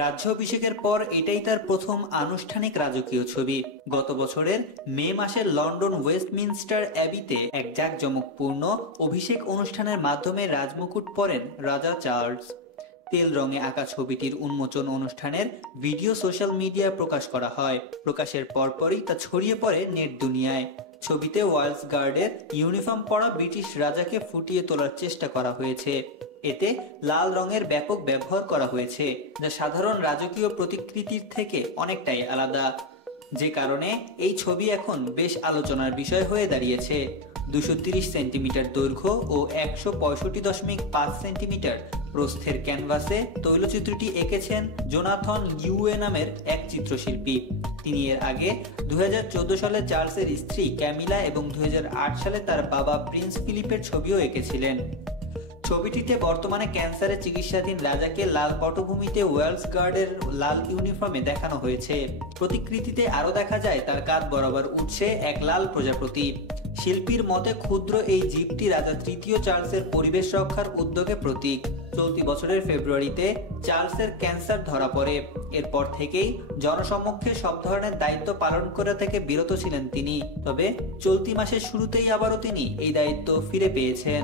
রাজ্যাভিষেকের পর এটাই তার প্রথম আনুষ্ঠানিক রাজকীয় ছবি। গত বছরের মে মাসে লন্ডন ওয়েস্টমিনস্টার অ্যাবিতে এক জাঁকজমকপূর্ণ অভিষেক অনুষ্ঠানের মাধ্যমে রাজমুকুট পরেন রাজা চার্লস। তেল রঙে আঁকা ছবিটির উন্মোচন অনুষ্ঠানের ভিডিও সোশ্যাল মিডিয়ায় প্রকাশ করা হয়। প্রকাশের পরপরই তা ছড়িয়ে পড়ে নেট দুনিয়ায়। ছবিতে ওয়ালস গার্ডের ইউনিফর্ম পরা ব্রিটিশ রাজাকে ফুটিয়ে তোলার চেষ্টা করা হয়েছে। এতে লাল রঙের ব্যাপক ব্যবহার করা হয়েছে, যা সাধারণ রাজকীয় প্রতিকৃতির থেকে অনেকটাই আলাদা, যে কারণে এই ছবি এখন বেশ আলোচনার বিষয় হয়ে দাঁড়িয়েছে। 230 সেন্টিমিটার দৈর্ঘ্য ও 165.5 সেন্টিমিটার প্রস্থের ক্যানভাসে তৈলচিত্রটি এঁকেছেন জোনাথন লিউয়ে নামের এক চিত্রশিল্পী। তিনি এর আগে 2014 সালে চার্লসের স্ত্রী ক্যামিলা এবং 2008 সালে তার বাবা প্রিন্স ফিলিপের ছবিও এঁকেছিলেন। ছবিটিতে বর্তমানে ক্যান্সারে চিকিৎসাধীন রাজাকে লাল পটভূমিতে ওয়েলস গার্ডের লাল ইউনিফর্মে দেখানো হয়েছে। প্রতিকৃতিতে আরও দেখা যায় তার কাঁধ বরাবর উঠছে এক লাল প্রজাপতি। শিল্পীর মতে ক্ষুদ্র এই জীবটি রাজা তৃতীয় চার্লসের পরিবেশ রক্ষার উদ্যোগে প্রতীক। চলতি বছরের ফেব্রুয়ারিতে চার্লসের ক্যান্সার ধরা পড়ে। এরপর থেকেই জনসমক্ষে সব ধরনের দায়িত্ব পালন করা থেকে বিরত ছিলেন তিনি। তবে চলতি মাসের শুরুতেই আবারও তিনি এই দায়িত্ব ফিরে পেয়েছেন।